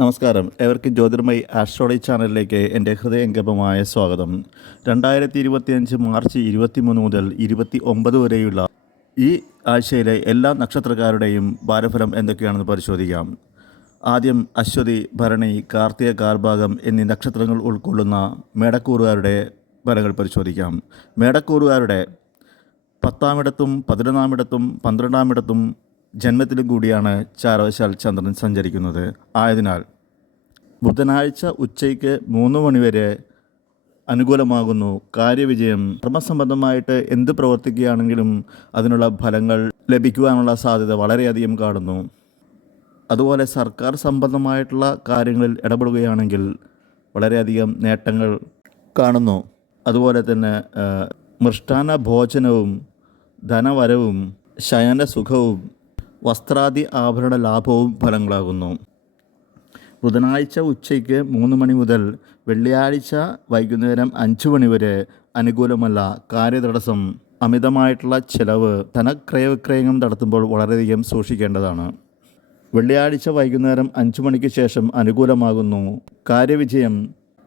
നമസ്കാരം. ഏവർക്കും ജ്യോതിർമയി ആസ്ട്രോളജി ചാനലിലേക്ക് എൻ്റെ ഹൃദയംഗമമായ സ്വാഗതം. 2025 മാർച്ച് 23 മുതൽ 29 വരെയുള്ള ഈ ആഴ്ചയിലെ എല്ലാ നക്ഷത്രക്കാരുടെയും വാരഫലം എന്തൊക്കെയാണെന്ന് പരിശോധിക്കാം. ആദ്യം അശ്വതി, ഭരണി, കാർത്തിക, കാർഭാഗം എന്നീ നക്ഷത്രങ്ങൾ ഉൾക്കൊള്ളുന്ന മേടക്കൂറുകാരുടെ ഫലങ്ങൾ പരിശോധിക്കാം. മേടക്കൂറുകാരുടെ 10-ാം ഇടത്തും 11-ാം ഇടത്തും 12-ാം ഇടത്തും ജന്മത്തിലും കൂടിയാണ് ചാരവശാൽ ചന്ദ്രൻ സഞ്ചരിക്കുന്നത്. ആയതിനാൽ ബുധനാഴ്ച ഉച്ചയ്ക്ക് 3 മണിവരെ അനുകൂലമാകുന്നു. കാര്യവിജയം, കർമ്മസംബന്ധമായിട്ട് എന്ത് പ്രവർത്തിക്കുകയാണെങ്കിലും അതിനുള്ള ഫലങ്ങൾ ലഭിക്കുവാനുള്ള സാധ്യത വളരെയധികം കാണുന്നു. അതുപോലെ സർക്കാർ സംബന്ധമായിട്ടുള്ള കാര്യങ്ങളിൽ ഇടപെടുകയാണെങ്കിൽ വളരെയധികം നേട്ടങ്ങൾ കാണുന്നു. അതുപോലെ തന്നെ മൃഷ്ടാന്ന ഭോജനവും ധനവരവും ശയനസുഖവും വസ്ത്രാദി ആഭരണ ലാഭവും ഫലങ്ങളാകുന്നു. ബുധനാഴ്ച ഉച്ചയ്ക്ക് 3 മണി മുതൽ വെള്ളിയാഴ്ച വൈകുന്നേരം 5 മണി വരെ അനുകൂലമല്ല. കാര്യതടസ്സം, അമിതമായിട്ടുള്ള ചെലവ്, ധനക്രയവിക്രയങ്ങൾ നടത്തുമ്പോൾ വളരെയധികം സൂക്ഷിക്കേണ്ടതാണ്. വെള്ളിയാഴ്ച വൈകുന്നേരം 5 മണിക്ക് ശേഷം അനുകൂലമാകുന്നു. കാര്യവിജയം,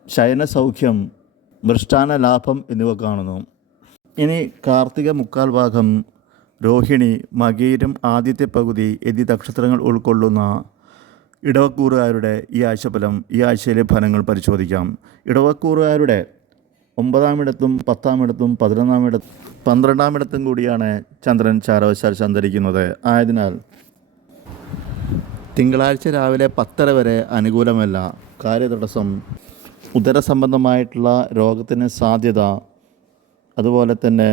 ശയനസൗഖ്യം, മൃഷ്ടാന്ന ലാഭം എന്നിവ കാണുന്നു. ഇനി കാർത്തിക മുക്കാൽ ഭാഗം, രോഹിണി, മകീരം ആദ്യത്തെ പകുതി എന്നീ നക്ഷത്രങ്ങൾ ഉൾക്കൊള്ളുന്ന ഇടവക്കൂറുകാരുടെ ഈ ആഴ്ചയിലെ ഫലങ്ങൾ പരിശോധിക്കാം. ഇടവക്കൂറുകാരുടെ 9-ാം ഇടത്തും 10-ാം ഇടത്തും 11-ാം ഇടത്തും 12-ാം ഇടത്തും കൂടിയാണ് ചന്ദ്രൻ ചാരവശാൽ സഞ്ചരിക്കുന്നത്. ആയതിനാൽ തിങ്കളാഴ്ച രാവിലെ 10:30 വരെ അനുകൂലമല്ല. കാര്യതടസ്സം, ഉദരസംബന്ധമായിട്ടുള്ള രോഗത്തിന് സാധ്യത, അതുപോലെ തന്നെ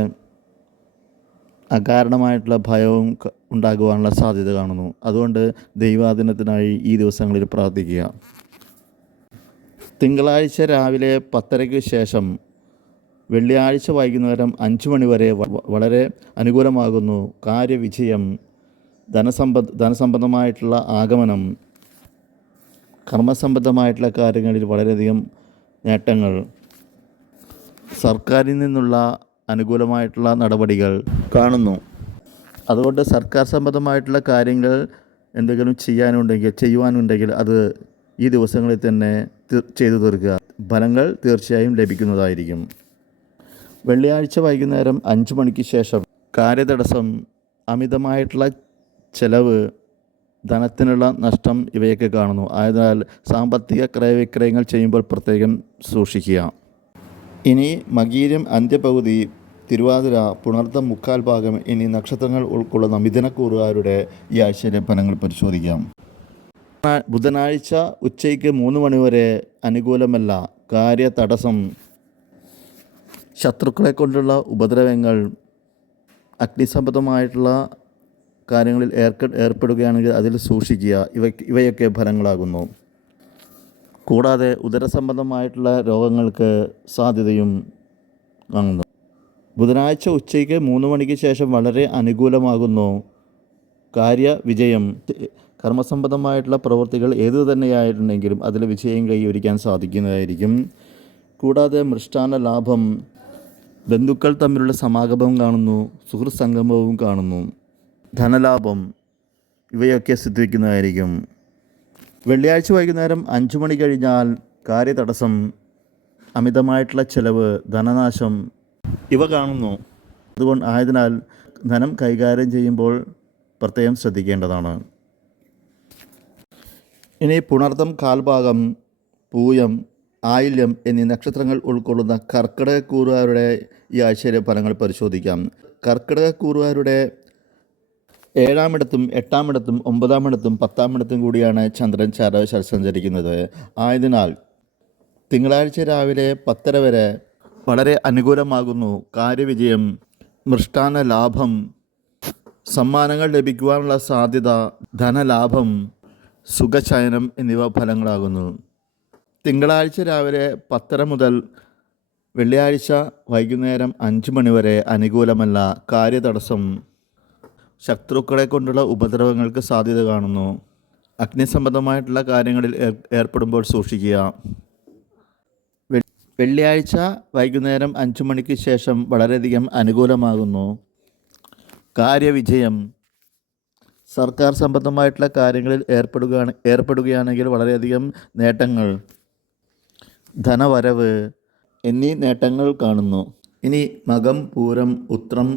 അകാരണമായിട്ടുള്ള ഭയവും ഉണ്ടാകുവാനുള്ള സാധ്യത കാണുന്നു. അതുകൊണ്ട് ദൈവാധീനത്തിനായി ഈ ദിവസങ്ങളിൽ പ്രാർത്ഥിക്കുക. തിങ്കളാഴ്ച രാവിലെ 10:30 ശേഷം വെള്ളിയാഴ്ച വൈകുന്നേരം 5 മണി വരെ വളരെ അനുകൂലമാകുന്നു. കാര്യവിജയം, ധനസംബന്ധമായിട്ടുള്ള ആഗമനം, കർമ്മസംബന്ധമായിട്ടുള്ള കാര്യങ്ങളിൽ വളരെയധികം നേട്ടങ്ങൾ, സർക്കാരിൽ നിന്നുള്ള അനുകൂലമായിട്ടുള്ള നടപടികൾ കാണുന്നു. അതുകൊണ്ട് സർക്കാർ സംബന്ധമായിട്ടുള്ള കാര്യങ്ങൾ എന്തെങ്കിലും ചെയ്യുവാനുണ്ടെങ്കിൽ അത് ഈ ദിവസങ്ങളിൽ തന്നെ ചെയ്തു തീർക്കുക. ഫലങ്ങൾ തീർച്ചയായും ലഭിക്കുന്നതായിരിക്കും. വെള്ളിയാഴ്ച വൈകുന്നേരം 5 മണിക്ക് ശേഷം കാര്യതടസ്സം, അമിതമായിട്ടുള്ള ചെലവ്, ധനത്തിനുള്ള നഷ്ടം ഇവയൊക്കെ കാണുന്നു. ആയതിനാൽ സാമ്പത്തിക ക്രയവിക്രയങ്ങൾ ചെയ്യുമ്പോൾ പ്രത്യേകം സൂക്ഷിക്കുക. ഇനി മകീരം അന്ത്യപകുതി, തിരുവാതിര, പുണർതം മുക്കാൽ ഭാഗം എന്നീ നക്ഷത്രങ്ങൾ ഉൾക്കൊള്ളുന്ന മിഥുനക്കൂറുകാരുടെ ഈ ആഴ്ചയിലെ ഫലങ്ങൾ പരിശോധിക്കാം. ബുധനാഴ്ച ഉച്ചയ്ക്ക് 3 മണി വരെ അനുകൂലമല്ല. കാര്യതടസ്സം, ശത്രുക്കളെ കൊണ്ടുള്ള ഉപദ്രവങ്ങൾ, അഗ്നിസംബന്ധമായിട്ടുള്ള കാര്യങ്ങളിൽ ഏർപ്പെടുകയാണെങ്കിൽ അതിൽ സൂക്ഷിക്കുക. ഇവയൊക്കെ ഫലങ്ങളാകുന്നു. കൂടാതെ ഉദരസംബന്ധമായിട്ടുള്ള രോഗങ്ങൾക്ക് സാധ്യതയും കാണുന്നു. ബുധനാഴ്ച ഉച്ചയ്ക്ക് 3 മണിക്ക് ശേഷം വളരെ അനുകൂലമാകുന്നു. കാര്യവിജയം, കർമ്മസംബന്ധമായിട്ടുള്ള പ്രവൃത്തികൾ ഏതു തന്നെയായിട്ടുണ്ടെങ്കിലും അതിൽ വിജയം കൈവരിക്കാൻ സാധിക്കുന്നതായിരിക്കും. കൂടാതെ മൃഷ്ടാന്ന ലാഭം, ബന്ധുക്കൾ തമ്മിലുള്ള സമാഗമം കാണുന്നു. സുഹൃത്ത് സംഗമവും കാണുന്നു. ധനലാഭം ഇവയൊക്കെ സിദ്ധിക്കുന്നതായിരിക്കും. വെള്ളിയാഴ്ച വൈകുന്നേരം 5 മണി കഴിഞ്ഞാൽ കാര്യതടസ്സം, അമിതമായിട്ടുള്ള ചെലവ്, ധനനാശം ഇവ കാണുന്നു. ആയതിനാൽ ധനം കൈകാര്യം ചെയ്യുമ്പോൾ പ്രത്യേകം ശ്രദ്ധിക്കേണ്ടതാണ്. ഇനി പുണർതം കാൽഭാഗം, പൂയം, ആയില്യം എന്നീ നക്ഷത്രങ്ങൾ ഉൾക്കൊള്ളുന്ന കർക്കിടകക്കൂറുകാരുടെ ഈ ആഴ്ചയിലെ ഫലങ്ങൾ പരിശോധിക്കാം. കർക്കിടകക്കൂറുകാരുടെ 7-ാം ഇടത്തും 8-ാം ഇടത്തും 9-ാം ഇടത്തും 10-ാം ഇടത്തും കൂടിയാണ് ചന്ദ്രൻ ചാരവശാൽ സഞ്ചരിക്കുന്നത്. ആയതിനാൽ തിങ്കളാഴ്ച രാവിലെ 10:30 വരെ വളരെ അനുകൂലമാകുന്നു. കാര്യവിജയം, മൃഷ്ടാന്ന ലാഭം, സമ്മാനങ്ങൾ ലഭിക്കുവാനുള്ള സാധ്യത, ധനലാഭം, സുഖശയനം എന്നിവ ഫലങ്ങളാകുന്നു. തിങ്കളാഴ്ച രാവിലെ 10:30 മുതൽ വെള്ളിയാഴ്ച വൈകുന്നേരം 5 മണി വരെ അനുകൂലമല്ല. കാര്യതടസ്സം, ശത്രുക്കളെ കൊണ്ടുള്ള ഉപദ്രവങ്ങൾക്ക് സാധ്യത കാണുന്നു. അഗ്നിസംബന്ധമായിട്ടുള്ള കാര്യങ്ങളിൽ ഏർപ്പെടുമ്പോൾ സൂക്ഷിക്കുക. വെള്ളിയാഴ്ച വൈകുന്നേരം 5 മണിക്ക് ശേഷം വളരെയധികം അനുകൂലമാകുന്നു. കാര്യവിജയം, സർക്കാർ സംബന്ധമായിട്ടുള്ള കാര്യങ്ങളിൽ ഏർപ്പെടുകയാണെങ്കിൽ വളരെയധികം നേട്ടങ്ങൾ, ധനവരവ് എന്നീ നേട്ടങ്ങൾ കാണുന്നു. ഇനി മകം, പൂരം, ഉത്രം,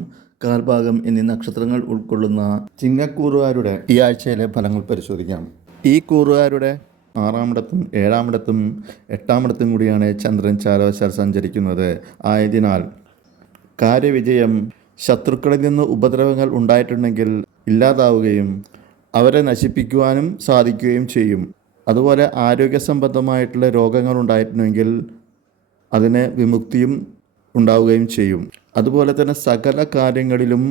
കാൽഭാഗം എന്നീ നക്ഷത്രങ്ങൾ ഉൾക്കൊള്ളുന്ന ചിങ്ങക്കൂറുകാരുടെ ഈ ആഴ്ചയിലെ ഫലങ്ങൾ പരിശോധിക്കാം. ഈ കൂറുകാരുടെ 6-ാമിടത്തും 7-ാമിടത്തും 8-ാമിടത്തും കൂടിയാണ് ചന്ദ്രൻ ചാരവശാൽ സഞ്ചരിക്കുന്നത്. ആയതിനാൽ കാര്യവിജയം, ശത്രുക്കളിൽ നിന്ന് ഉപദ്രവങ്ങൾ ഉണ്ടായിട്ടുണ്ടെങ്കിൽ ഇല്ലാതാവുകയും അവരെ നശിപ്പിക്കുവാനും സാധിക്കുകയും ചെയ്യും. അതുപോലെ ആരോഗ്യ സംബന്ധമായിട്ടുള്ള രോഗങ്ങൾ ഉണ്ടായിട്ടുണ്ടെങ്കിൽ അതിന് വിമുക്തിയും ഉണ്ടാവുകയും ചെയ്യും. അതുപോലെ തന്നെ സകല കാര്യങ്ങളിലും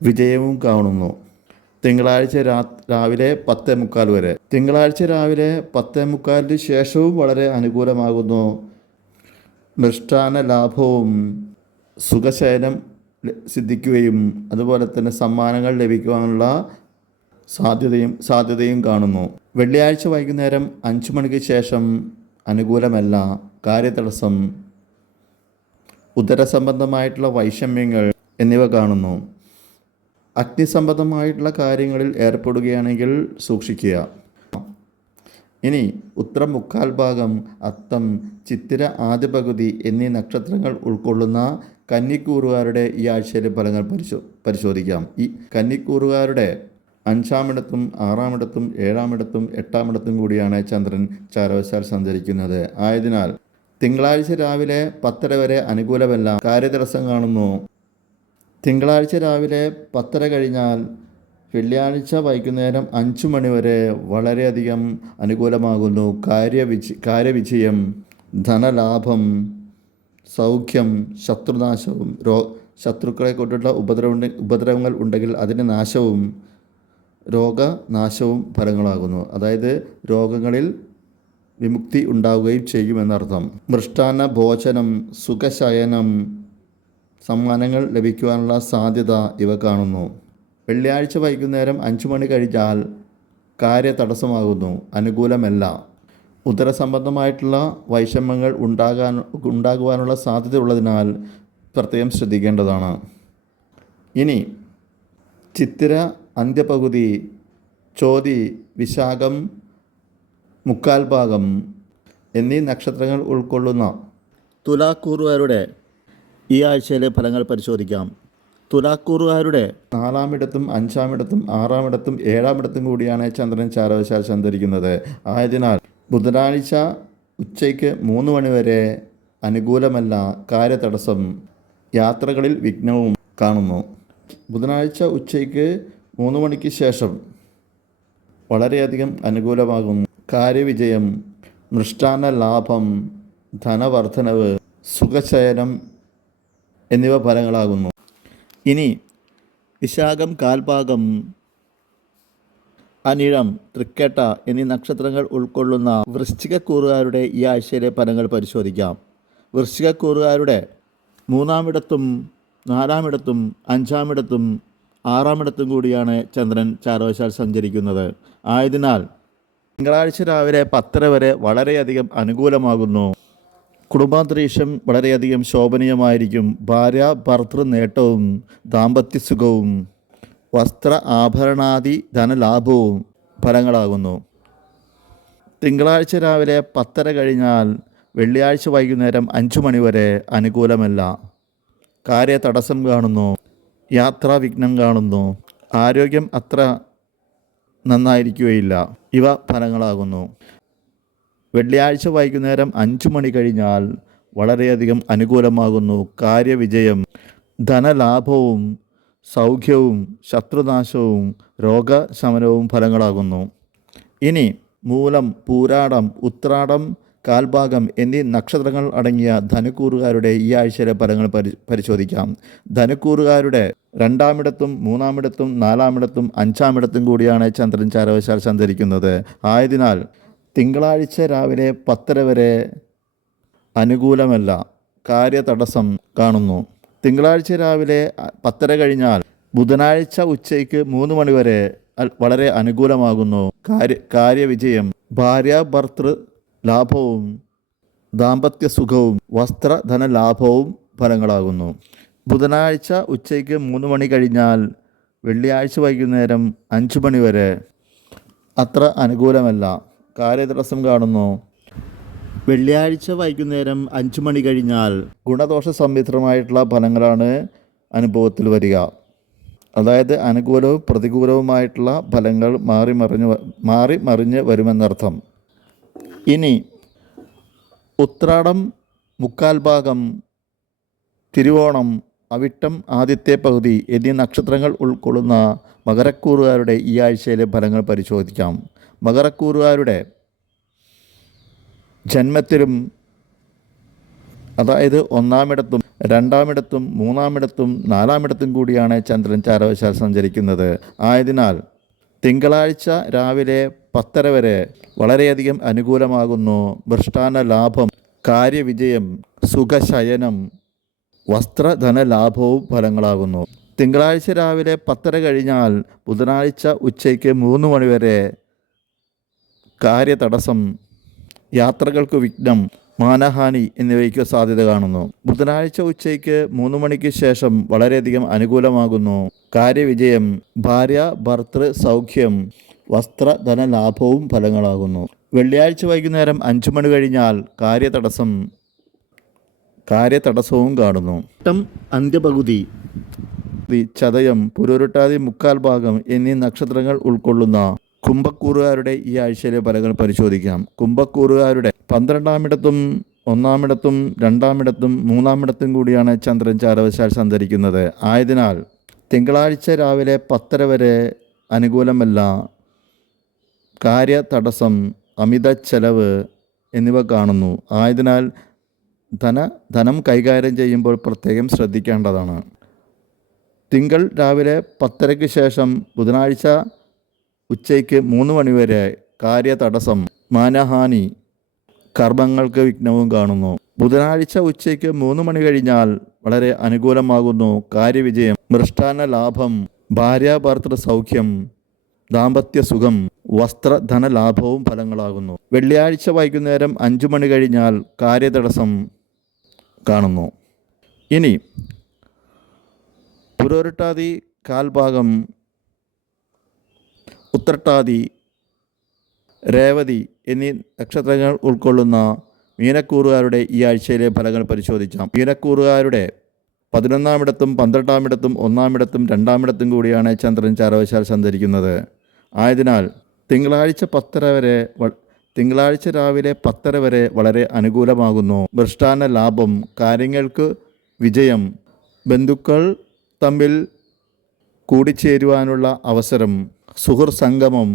വിജയവും കാണുന്നു. തിങ്കളാഴ്ച രാവിലെ 10:45 വരെ. തിങ്കളാഴ്ച രാവിലെ 10:45 ശേഷവും വളരെ അനുകൂലമാകുന്നു. മൃഷ്ടാന ലാഭവും സുഖശയനം സിദ്ധിക്കുകയും അതുപോലെ തന്നെ സമ്മാനങ്ങൾ ലഭിക്കുവാനുള്ള സാധ്യതയും കാണുന്നു. വെള്ളിയാഴ്ച വൈകുന്നേരം 5 മണിക്ക് ശേഷം അനുകൂലമല്ല. കാര്യതടസ്സം, ഉദരസംബന്ധമായിട്ടുള്ള വൈഷമ്യങ്ങൾ എന്നിവ കാണുന്നു. അഗ്നിസംബന്ധമായിട്ടുള്ള കാര്യങ്ങളിൽ ഏർപ്പെടുകയാണെങ്കിൽ സൂക്ഷിക്കുക. ഇനി ഉത്രം 3/4 ഭാഗം, അത്തം, ചിത്തിര ആദ്യ പകുതി എന്നീ നക്ഷത്രങ്ങൾ ഉൾക്കൊള്ളുന്ന കന്നിക്കൂറുകാരുടെ ഈ ആഴ്ചയിലെ ഫലങ്ങൾ പരിശോധിക്കാം. ഈ കന്നിക്കൂറുകാരുടെ 5-ാമിടത്തും 6-ാമിടത്തും 7-ാമിടത്തും 8-ാമിടത്തും കൂടിയാണ് ചന്ദ്രൻ ചാരവശാൽ സഞ്ചരിക്കുന്നത്. ആയതിനാൽ തിങ്കളാഴ്ച രാവിലെ 10:30 വരെ അനുകൂലമല്ല. കാര്യതടസ്സം കാണുന്നു. തിങ്കളാഴ്ച രാവിലെ 10:30 കഴിഞ്ഞാൽ വെള്ളിയാഴ്ച വൈകുന്നേരം 5 മണി വരെ വളരെയധികം അനുകൂലമാകുന്നു. കാര്യവിജയം, ധനലാഭം, സൗഖ്യം, ശത്രുനാശവും ശത്രുക്കളെ കൊണ്ടുള്ള ഉപദ്രവങ്ങൾ ഉണ്ടെങ്കിൽ അതിൻ്റെ നാശവും രോഗനാശവും ഫലങ്ങളാകുന്നു. അതായത് രോഗങ്ങളിൽ വിമുക്തി ഉണ്ടാവുകയും ചെയ്യുമെന്നർത്ഥം. മൃഷ്ടാന്ന ഭോജനം, സുഖശയനം, സമ്മാനങ്ങൾ ലഭിക്കുവാനുള്ള സാധ്യത ഇവ കാണുന്നു. വെള്ളിയാഴ്ച വൈകുന്നേരം 5 മണി കഴിഞ്ഞാൽ കാര്യതടസ്സമാകുന്നു. അനുകൂലമല്ല. ഉദരസംബന്ധമായിട്ടുള്ള വൈഷമ്യങ്ങൾ ഉണ്ടാകുവാനുള്ള സാധ്യതയുള്ളതിനാൽ പ്രത്യേകം ശ്രദ്ധിക്കേണ്ടതാണ്. ഇനി ചിത്തിര അന്ത്യപകുതി, ചോതി, വിശാഖം 3/4 ഭാഗം എന്നീ നക്ഷത്രങ്ങൾ ഉൾക്കൊള്ളുന്ന തുലാക്കൂറുകാരുടെ ഈ ആഴ്ചയിലെ ഫലങ്ങൾ പരിശോധിക്കാം. തുലാക്കൂറുകാരുടെ 4-ാമിടത്തും 5-ാമിടത്തും 6-ാമിടത്തും 7-ാമിടത്തും കൂടിയാണ് ചന്ദ്രൻ ചാരവശാൽ സഞ്ചരിക്കുന്നത്. ആയതിനാൽ ബുധനാഴ്ച ഉച്ചയ്ക്ക് 3 മണി വരെ അനുകൂലമല്ല. കാര്യതടസ്സം, യാത്രകളിൽ വിഘ്നവും കാണുന്നു. ബുധനാഴ്ച ഉച്ചയ്ക്ക് 3 മണിക്ക് ശേഷം വളരെയധികം അനുകൂലമാകുന്നു. കാര്യവിജയം, മൃഷ്ടാന്ന ലാഭം, ധനവർദ്ധനവ്, സുഖശയനം എന്നിവ ഫലങ്ങളാകുന്നു. ഇനി വിശാഖം 1/4 ഭാഗം, അനിഴം, തൃക്കേട്ട എന്നീ നക്ഷത്രങ്ങൾ ഉൾക്കൊള്ളുന്ന വൃശ്ചികക്കൂറുകാരുടെ ഈ ആഴ്ചയിലെ ഫലങ്ങൾ പരിശോധിക്കാം. വൃശ്ചികക്കൂറുകാരുടെ 3-ാമിടത്തും 4-ാമിടത്തും 5-ാമിടത്തും 6-ാമിടത്തും കൂടിയാണ് ചന്ദ്രൻ ചാരവശാൽ സഞ്ചരിക്കുന്നത്. ആയതിനാൽ തിങ്കളാഴ്ച രാവിലെ 10:30 വരെ വളരെയധികം അനുകൂലമാകുന്നു. കുടുംബാന്തരീക്ഷം വളരെയധികം ശോഭനീയമായിരിക്കും. ഭാര്യ ഭർത്തൃ നേട്ടവും ദാമ്പത്യസുഖവും വസ്ത്ര ആഭരണാദി ധനലാഭവും ഫലങ്ങളാകുന്നു. തിങ്കളാഴ്ച രാവിലെ 10:30 കഴിഞ്ഞാൽ വെള്ളിയാഴ്ച വൈകുന്നേരം 5 മണി വരെ അനുകൂലമല്ല. കാര്യതടസ്സം കാണുന്നു. യാത്രാവിഘ്നം കാണുന്നു. ആരോഗ്യം അത്ര നന്നായിരിക്കുകയില്ല. ഇവ ഫലങ്ങളാകുന്നു. വെള്ളിയാഴ്ച വൈകുന്നേരം 5 മണി കഴിഞ്ഞാൽ വളരെയധികം അനുകൂലമാകുന്നു. കാര്യവിജയം, ധനലാഭവും സൗഖ്യവും ശത്രുനാശവും രോഗശമനവും ഫലങ്ങളാകുന്നു. ഇനി മൂലം, പൂരാടം, ഉത്രാടം, 1/4 ഭാഗം എന്നീ നക്ഷത്രങ്ങൾ അടങ്ങിയ ധനുക്കൂറുകാരുടെ ഈ ആഴ്ചയിലെ ഫലങ്ങൾ പരിശോധിക്കാം. ധനുക്കൂറുകാരുടെ 2-ാമിടത്തും 3-ാമിടത്തും 4-ാമിടത്തും 5-ാമിടത്തും കൂടിയാണ് ചന്ദ്രൻ ചാരവശാൽ സഞ്ചരിക്കുന്നത്. ആയതിനാൽ തിങ്കളാഴ്ച രാവിലെ 10:30 വരെ അനുകൂലമല്ല. കാര്യതടസ്സം കാണുന്നു. തിങ്കളാഴ്ച രാവിലെ 10:30 കഴിഞ്ഞാൽ ബുധനാഴ്ച ഉച്ചയ്ക്ക് 3 മണി വരെ വളരെ അനുകൂലമാകുന്നു. കാര്യവിജയം, ഭാര്യാഭർത്തൃ ലാഭവും ദാമ്പത്യസുഖവും വസ്ത്രധന ലാഭവും ഫലങ്ങളാകുന്നു. ബുധനാഴ്ച ഉച്ചയ്ക്ക് 3 മണി കഴിഞ്ഞാൽ വെള്ളിയാഴ്ച വൈകുന്നേരം 5 മണി വരെ അത്ര അനുകൂലമല്ല. കാര്യതടസ്സം കാണുന്നു. വെള്ളിയാഴ്ച വൈകുന്നേരം 5 മണി കഴിഞ്ഞാൽ ഗുണദോഷ സമ്മിശ്രമായിട്ടുള്ള ഫലങ്ങളാണ് അനുഭവത്തിൽ വരിക. അതായത് അനുകൂലവും പ്രതികൂലവുമായിട്ടുള്ള ഫലങ്ങൾ മാറി മറിഞ്ഞ് വരുമെന്നർത്ഥം. ഇനി ഉത്രാടം മുക്കാൽ ഭാഗം, തിരുവോണം, അവിട്ടം ആദ്യത്തെ പകുതി എന്നീ നക്ഷത്രങ്ങൾ ഉൾക്കൊള്ളുന്ന മകരക്കൂറുകാരുടെ ഈ ആഴ്ചയിലെ ഫലങ്ങൾ പരിശോധിക്കാം. മകരക്കൂറുകാരുടെ ജന്മത്തിലും, അതായത് 1-ാമിടത്തും 2-ാമിടത്തും 3-ാമിടത്തും 4-ാമിടത്തും കൂടിയാണ് ചന്ദ്രൻ ചാരവശാൽ സഞ്ചരിക്കുന്നത്. ആയതിനാൽ തിങ്കളാഴ്ച രാവിലെ 10:30 വരെ വളരെയധികം അനുകൂലമാകുന്നു. മൃഷ്ടാന്ന ലാഭം, കാര്യവിജയം, സുഖശയനം, വസ്ത്രധന ലാഭവും ഫലങ്ങളാകുന്നു. തിങ്കളാഴ്ച രാവിലെ 10:30 കഴിഞ്ഞാൽ ബുധനാഴ്ച ഉച്ചയ്ക്ക് 3 മണി വരെ കാര്യതടസ്സം, യാത്രകൾക്ക് വിഘ്നം, മാനഹാനി എന്നിവയ്ക്ക് സാധ്യത കാണുന്നു. ബുധനാഴ്ച ഉച്ചയ്ക്ക് 3 മണിക്ക് ശേഷം വളരെയധികം അനുകൂലമാകുന്നു. കാര്യവിജയം, ഭാര്യ ഭർത്തൃ സൗഖ്യം, വസ്ത്രധന ലാഭവും ഫലങ്ങളാകുന്നു. വെള്ളിയാഴ്ച വൈകുന്നേരം 5 മണി കഴിഞ്ഞാൽ കാര്യതടസ്സവും കാണുന്നു. അന്ത്യപകുതി, ചതയം, പുരുരുട്ടാതി മുക്കാൽ ഭാഗം എന്നീ നക്ഷത്രങ്ങൾ ഉൾക്കൊള്ളുന്ന കുംഭക്കൂറുകാരുടെ ഈ ആഴ്ചയിലെ ഫലങ്ങൾ പരിശോധിക്കാം. കുംഭക്കൂറുകാരുടെ 12-ാമിടത്തും 1-ാമിടത്തും 2-ാമിടത്തും 3-ാമിടത്തും കൂടിയാണ് ചന്ദ്രൻ ചാരവശാൽ സഞ്ചരിക്കുന്നത്. ആയതിനാൽ തിങ്കളാഴ്ച രാവിലെ 10:30 വരെ അനുകൂലമല്ല. കാര്യതടസ്സം, അമിത ചെലവ് എന്നിവ കാണുന്നു. ആയതിനാൽ ധനം കൈകാര്യം ചെയ്യുമ്പോൾ പ്രത്യേകം ശ്രദ്ധിക്കേണ്ടതാണ്. തിങ്കൾ രാവിലെ 10:30 ശേഷം ബുധനാഴ്ച ഉച്ചയ്ക്ക് 3 മണി വരെ കാര്യതടസ്സം, മാനഹാനി, കർമ്മങ്ങൾക്ക് വിഘ്നവും കാണുന്നു. ബുധനാഴ്ച ഉച്ചയ്ക്ക് 3 മണി കഴിഞ്ഞാൽ വളരെ അനുകൂലമാകുന്നു. കാര്യവിജയം, മൃഷ്ടാന്ന ലാഭം, ഭാര്യാഭർത്തൃ സൗഖ്യം, ദാമ്പത്യ സുഖം, വസ്ത്രധന ലാഭവും ഫലങ്ങളാകുന്നു. വെള്ളിയാഴ്ച വൈകുന്നേരം 5 മണി കഴിഞ്ഞാൽ കാര്യതടസ്സം കാണുന്നു. ഇനി പുരോരുട്ടാതി കാൽഭാഗം, ഉത്രട്ടാതി, രേവതി എന്നീ നക്ഷത്രങ്ങൾ ഉൾക്കൊള്ളുന്ന മീനക്കൂറുകാരുടെ ഈ ആഴ്ചയിലെ ഫലങ്ങൾ പരിശോധിക്കാം. മീനക്കൂറുകാരുടെ 11-ാമിടത്തും 12-ാമിടത്തും 1-ാമിടത്തും 2-ാമിടത്തും കൂടിയാണ് ചന്ദ്രൻ ചാരവശാൽ സഞ്ചരിക്കുന്നത്. ആയതിനാൽ തിങ്കളാഴ്ച രാവിലെ 10:30 വരെ വളരെ അനുകൂലമാകുന്നു. മൃഷ്ടാന്ന ലാഭം, കാര്യങ്ങൾക്ക് വിജയം, ബന്ധുക്കൾ തമ്മിൽ കൂടിച്ചേരുവാനുള്ള അവസരം, സുഹൃത്സംഗമം,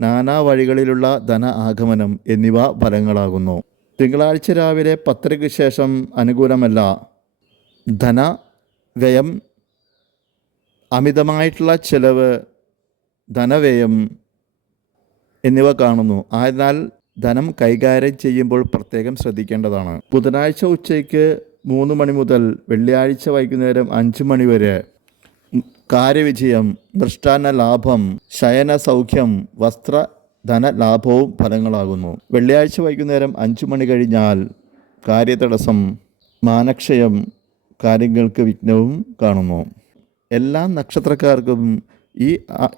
നാനാ വഴികളിലുള്ള ധന ആഗമനം എന്നിവ ഫലങ്ങളാകുന്നു. തിങ്കളാഴ്ച രാവിലെ 10:00 ശേഷം അനുകൂലമല്ല. ധനവ്യയം, അമിതമായിട്ടുള്ള ചെലവ്, ധനവ്യയം എന്നിവ കാണുന്നു. ആയതിനാൽ ധനം കൈകാര്യം ചെയ്യുമ്പോൾ പ്രത്യേകം ശ്രദ്ധിക്കേണ്ടതാണ്. ബുധനാഴ്ച ഉച്ചയ്ക്ക് 3 മണി മുതൽ വെള്ളിയാഴ്ച വൈകുന്നേരം 5 മണി വരെ കാര്യവിജയം, മൃഷ്ടാന്ന ലാഭം, ശയന സൗഖ്യം, വസ്ത്രധന ലാഭവും ഫലങ്ങളാകുന്നു. വെള്ളിയാഴ്ച വൈകുന്നേരം 5 മണി കഴിഞ്ഞാൽ കാര്യതടസ്സം, മാനക്ഷയം, കാര്യങ്ങൾക്ക് വിഘ്നവും കാണുന്നു. എല്ലാ നക്ഷത്രക്കാർക്കും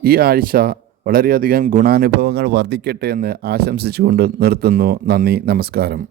ഈ ആഴ്ച വളരെയധികം ഗുണാനുഭവങ്ങൾ വർദ്ധിക്കട്ടെ എന്ന് ആശംസിച്ചുകൊണ്ട് നിർത്തുന്നു. നന്ദി, നമസ്കാരം.